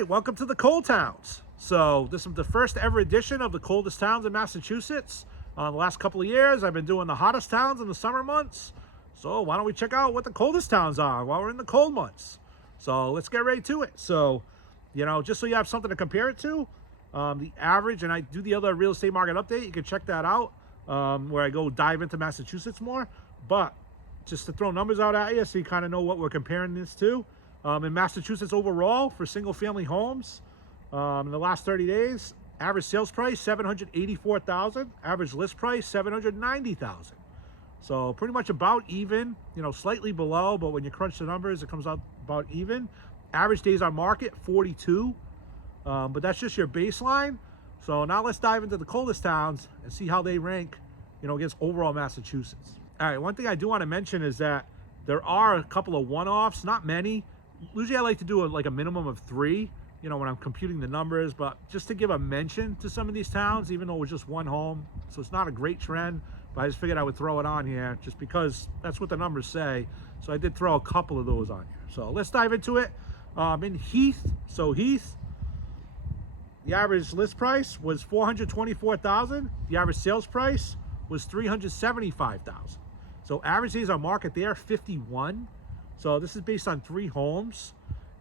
right, welcome to the Cold Towns. So this is the first ever edition of the coldest towns in Massachusetts. The last couple of years, I've been doing the hottest towns in the summer months. So why don't we check out what the coldest towns are while we're in the cold months? So let's get right to it. So, just so you have something to compare it to, the average, and I do the other real estate market update, you can check that out, where I go dive into Massachusetts more. But just to throw numbers out at you so you kind of know what we're comparing this to. In Massachusetts overall, for single family homes, in the last 30 days, average sales price $784,000, average list price $790,000. So pretty much about even, slightly below, but when you crunch the numbers, it comes out about even. Average days on market 42, but that's just your baseline. So now let's dive into the coldest towns and see how they rank, against overall Massachusetts. All right, one thing I do want to mention is that there are a couple of one-offs, not many. Usually I like to do like a minimum of 3, when I'm computing the numbers, but just to give a mention to some of these towns, even though it was just one home, so it's not a great trend, but I just figured I would throw it on here just because that's what the numbers say. So I did throw a couple of those on here. So let's dive into it. In Heath, Heath, the average list price was $424,000. The average sales price was $375,000. So average days on market there, 51. So this is based on 3 homes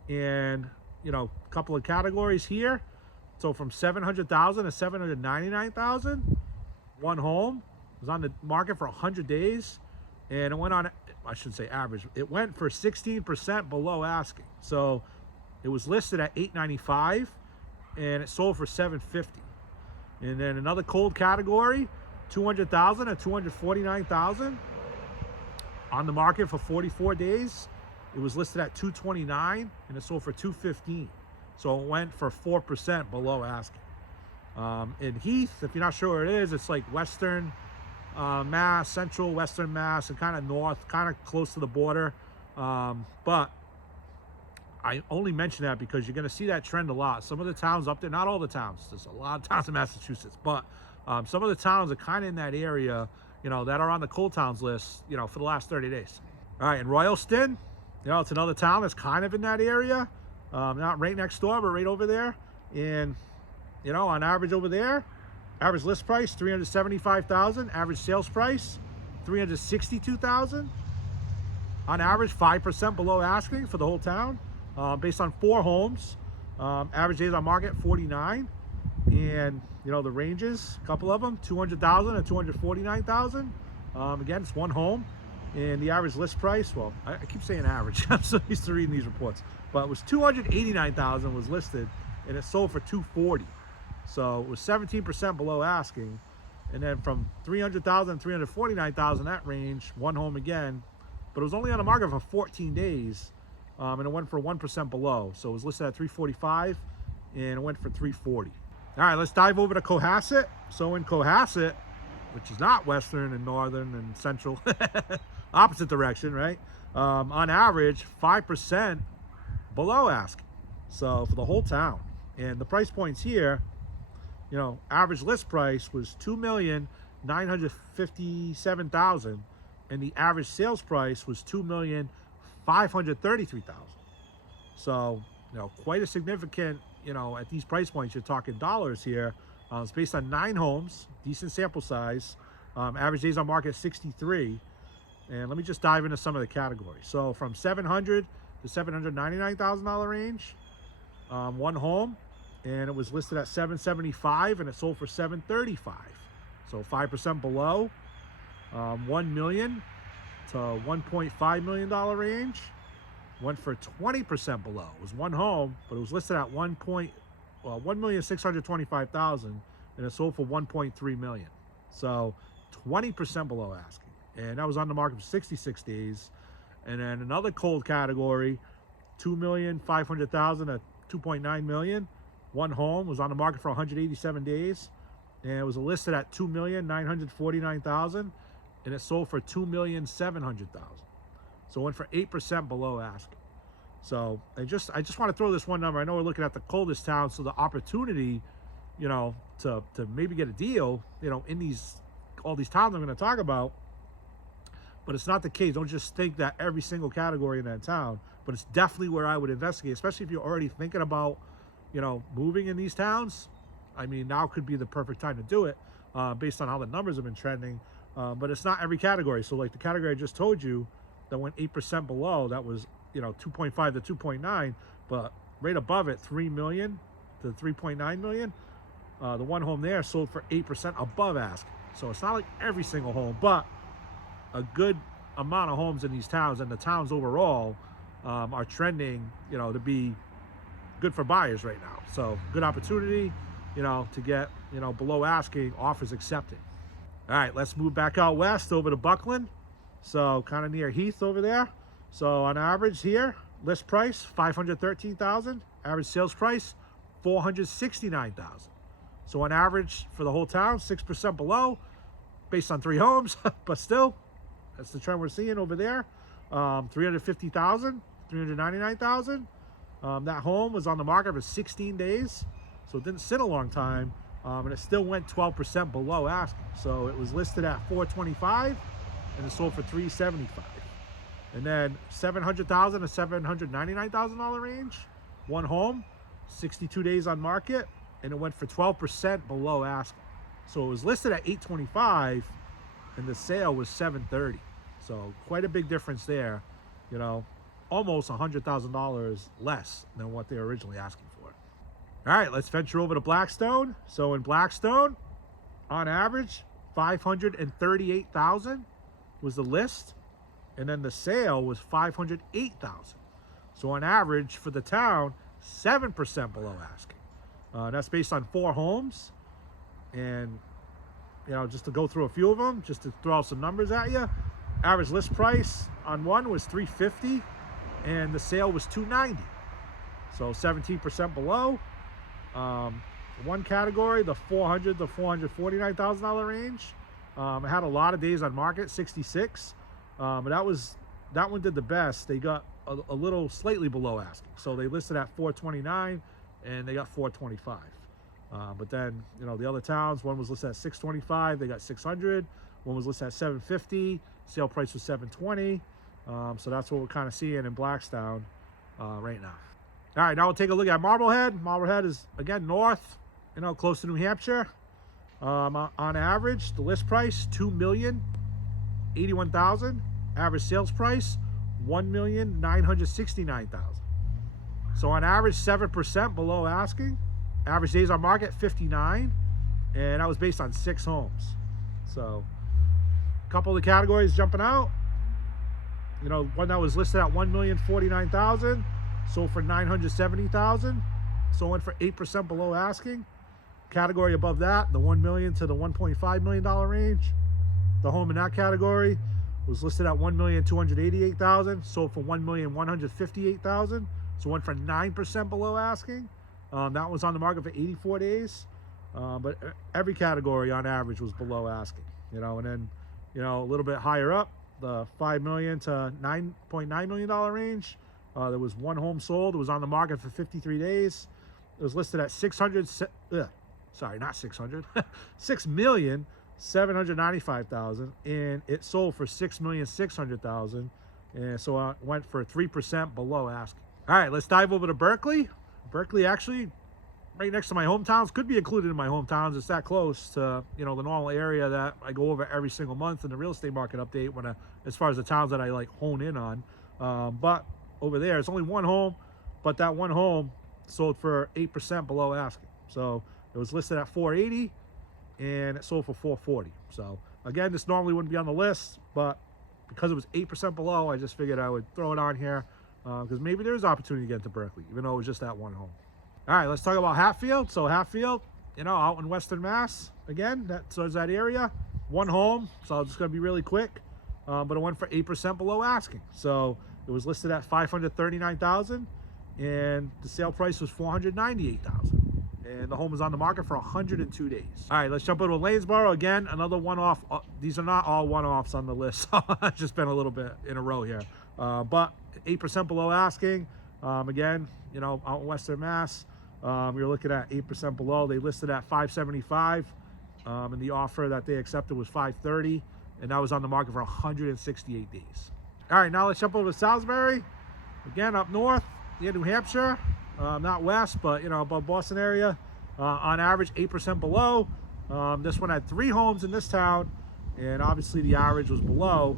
and, a couple of categories here. So from $700,000 to $799,000, one home was on the market for 100 days. And it went on, I shouldn't say average, it went for 16% below asking. So it was listed at $895 and it sold for $750. And then another cold category, $200,000 to $249,000. On the market for 44 days, it was listed at $229 and it sold for $215. So it went for 4% below asking. In Heath, if you're not sure where it is, it's like Western Mass, Central Western Mass, and kind of north, kind of close to the border. But I only mention that because you're going to see that trend a lot. Some of the towns up there, not all the towns, there's a lot of towns in Massachusetts, but some of the towns are kind of in that area, that are on the cold towns list, for the last 30 days. All right, in Royalston, it's another town that's kind of in that area, not right next door, but right over there. And, on average over there, average list price, $375,000, average sales price, $362,000. On average, 5% below asking for the whole town, based on 4 homes. Average days on market, 49. And, the ranges, a couple of them, $200,000 to $249,000. Again, it's one home. And the average list price, well, I keep saying average. I'm so used to reading these reports. But it was $289,000 was listed, and it sold for $240. So it was 17% below asking. And then from $300,000 to $349,000, that range, one home again. But it was only on the market for 14 days, and it went for 1% below. So it was listed at $345, and it went for $340. All right, let's dive over to Cohasset. So in Cohasset, which is not Western and Northern and Central, opposite direction, right? On average, 5% below asking. So for the whole town. And the price points here, average list price was $2,957,000, and the average sales price was $2,533,000. So, quite a significant, at these price points, you're talking dollars here. It's based on 9 homes, decent sample size. Average days on market 63. And let me just dive into some of the categories. So from $700,000 to $799,000 range, one home, and it was listed at $775,000 and it sold for $735,000. So 5% below. $1 million to $1.5 million range, went for 20% below. It was one home, but it was listed at $1,625,000 and it sold for $1.3 million. So 20% below asking. And that was on the market for 66 days. And then another cold category, $2,500,000 to $2.9 million. One home was on the market for 187 days. And it was listed at $2,949,000 and it sold for $2,700,000. So it went for 8% below asking. So I just want to throw this one number. I know we're looking at the coldest town, so the opportunity, to maybe get a deal, in all these towns I'm going to talk about, but it's not the case. Don't just think that every single category in that town, but it's definitely where I would investigate, especially if you're already thinking about, moving in these towns, I mean, now could be the perfect time to do it, based on how the numbers have been trending. But it's not every category. So like the category I just told you that went 8% below, that was 2.5 to 2.9, but right above it, 3 million to 3.9 million. The one home there sold for 8% above asking. So it's not like every single home, but a good amount of homes in these towns, and the towns overall are trending, to be good for buyers right now. So good opportunity, to get, below asking, offers accepted. All right, let's move back out west over to Buckland. So kind of near Heath over there. So on average here, list price, $513,000. Average sales price, $469,000. So on average for the whole town, 6% below, based on 3 homes, but still, that's the trend we're seeing over there. $350,000, $399,000. That home was on the market for 16 days, so it didn't sit a long time, and it still went 12% below asking. So it was listed at $425,000, and it sold for $375,000. And then $700,000 to $799,000 range, one home, 62 days on market, and it went for 12% below asking. So it was listed at $825,000, and the sale was $730,000. So quite a big difference there, almost $100,000 less than what they were originally asking for. All right, let's venture over to Blackstone. So in Blackstone, on average, $538,000 was the list, and then the sale was $508,000. So on average for the town, 7% below asking. That's based on 4 homes, and just to go through a few of them, just to throw out some numbers at you. Average list price on one was $350,000, and the sale was $290,000. So 17% below. One category, the $400,000 to $449,000 range, it had a lot of days on market, 66. But that one did the best. They got a little slightly below asking. So they listed at $429,000, and they got $425,000. But then, the other towns, one was listed at $625,000, they got $600,000. One was listed at $750,000, sale price was $720,000. So that's what we're kind of seeing in Blackstone right now. All right, now we'll take a look at Marblehead. Marblehead is, again, north, close to New Hampshire. On average, the list price, $2,081,000. Average sales price, $1,969,000. So on average, 7% below asking. Average days on market, 59. And that was based on 6 homes. So a couple of the categories jumping out. One that was listed at $1,049,000, sold for $970,000. So it went for 8% below asking. Category above that, the $1 million to the $1.5 million range. The home in that category was listed at $1,288,000, sold for $1,158,000. So went for 9% below asking. That was on the market for 84 days. But every category on average was below asking. And then, a little bit higher up, the $5 million to $9.9 million range. There was one home sold. It was on the market for 53 days. It was listed at $6,795,000, and it sold for $6,600,000, and so it went for 3% below asking. All right, let's dive over to Berkely. Berkely, actually, right next to my hometowns, could be included in my hometowns. It's that close to the normal area that I go over every single month in the real estate market update as far as the towns that I like hone in on. But over there, it's only one home, but that one home sold for 8% below asking. So it was listed at $480,000, and it sold for $440,000. So again, this normally wouldn't be on the list, but because it was 8% below, I just figured I would throw it on here because maybe there's opportunity to get into Berkely, even though it was just that one home. All right, let's talk about Hatfield. So Hatfield, out in Western Mass, again, that's that area. One home, so it's going to be really quick, but it went for 8% below asking. So it was listed at $539,000, and the sale price was $498,000. And the home is on the market for 102 days. All right, let's jump over to Lanesborough. Again, another one-off. These are not all one-offs on the list. So I've just been a little bit in a row here. But 8% below asking. Again, out in Western Mass, we were looking at 8% below. They listed at $575,000, and the offer that they accepted was $530,000, and that was on the market for 168 days. All right, now let's jump over to Salisbury. Again, up north, near New Hampshire. not west, but above Boston area. On average, 8% below. This one had 3 homes in this town, and obviously the average was below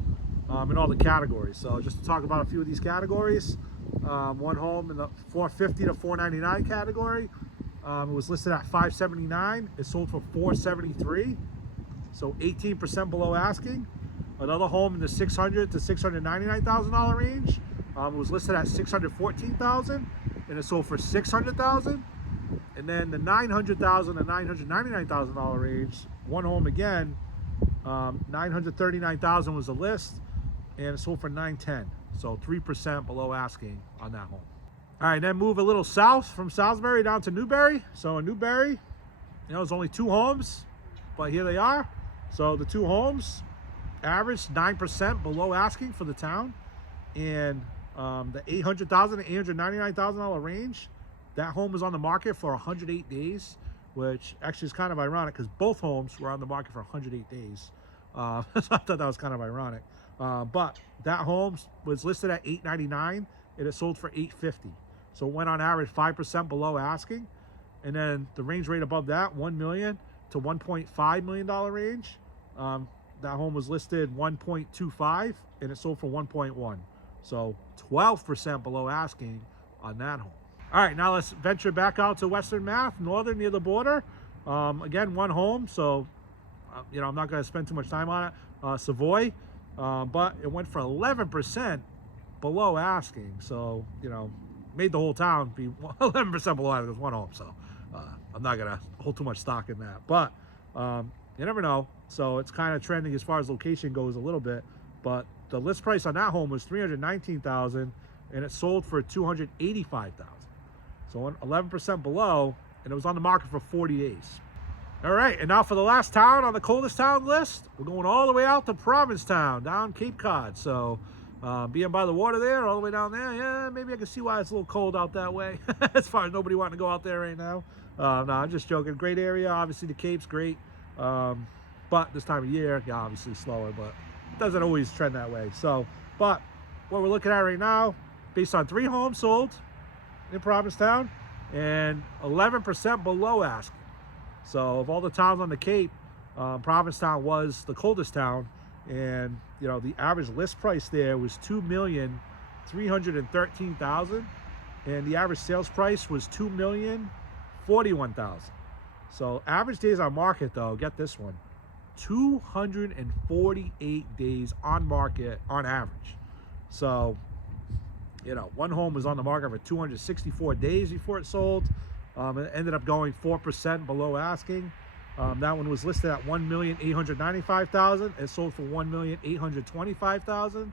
in all the categories. So just to talk about a few of these categories, one home in the 450 to 499 category. It was listed at 579. It sold for 473, so 18% below asking. Another home in the 600 to $699,000 range. It was listed at 614,000, and it sold for 600,000. And then the 900,000 to $999,000 range. One home again, 939,000 was the list, and it sold for 910. So 3% below asking on that home. All right, then move a little south from Salisbury down to Newbury. So in Newbury, there's only 2 homes, but here they are. So the 2 homes averaged 9% below asking for the town, and the $800,000 to $899,000 range. That home was on the market for 108 days, which actually is kind of ironic because both homes were on the market for 108 days. So I thought that was kind of ironic. But that home was listed at $899 and it sold for $850. So it went on average 5% below asking. And then the range rate above that, $1 million to $1.5 million range. That home was listed $1.25 and it sold for $1.1. So 12% below asking on that home. All right, now let's venture back out to Western Mass, northern near the border. Again, one home, so I'm not going to spend too much time on it. Savoy, but it went for 11% below asking. So made the whole town be 11% below asking. It was one home, so I'm not going to hold too much stock in that. But you never know. So it's kind of trending as far as location goes a little bit. But the list price on that home was $319,000, and it sold for $285,000. So 11% below, and it was on the market for 40 days. All right, and now for the last town on the coldest town list, we're going all the way out to Provincetown, down Cape Cod. So being by the water there, all the way down there, yeah, maybe I can see why it's a little cold out that way. As far as nobody wanting to go out there right now. No, I'm just joking. Great area, obviously the Cape's great. But this time of year, yeah, obviously slower, but it doesn't always trend that way. So, but what we're looking at right now, based on 3 homes sold in Provincetown and 11% below asking. So of all the towns on the Cape, Provincetown was the coldest town, and the average list price there was $2,313,000, and the average sales price was $2,041,000. So average days on market, though, get this one, 248 days on market on average. So one home was on the market for 264 days before it sold. It ended up going 4% below asking. That one was listed at $1,895,000. It sold for $1,825,000.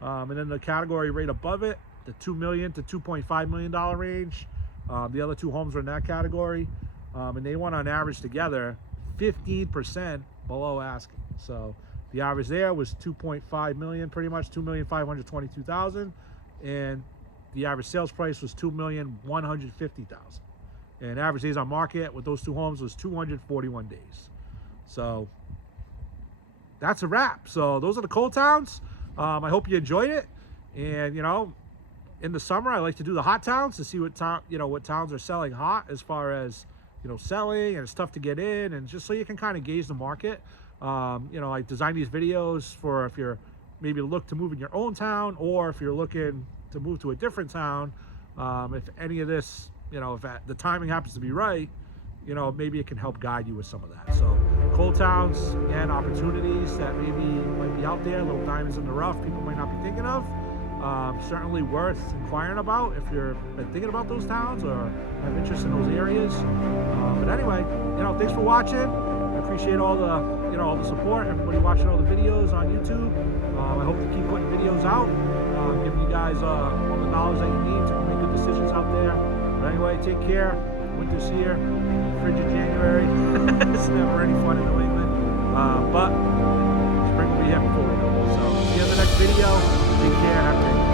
And then the category rate above it, the $2 million to $2.5 million range. The other 2 homes were in that category, and they went on average together 15% below asking. So the average there was 2.5 million, pretty much $2,522,000, and the average sales price was $2,150,000. And average days on market with those 2 homes was 241 days. So that's a wrap. So those are the cold towns. I hope you enjoyed it. And in the summer, I like to do the hot towns to see what towns are selling hot as far as selling, and it's tough to get in, and just so you can kind of gauge the market. I design these videos for if you're maybe look to move in your own town, or if you're looking to move to a different town. If any of this, if the timing happens to be right, maybe it can help guide you with some of that. So cold towns, again, opportunities that maybe might be out there, little diamonds in the rough people might not be thinking of. Certainly worth inquiring about if you're thinking about those towns or have interest in those areas. But anyway, thanks for watching. I appreciate all the all the support, everybody watching all the videos on YouTube. I hope to keep putting videos out, giving you guys all the knowledge that you need to make good decisions out there. But anyway, take care. Winter's here, frigid January. It's never any fun in New England, but spring will be here before we know. So see you in the next video. Take care. Have a great day.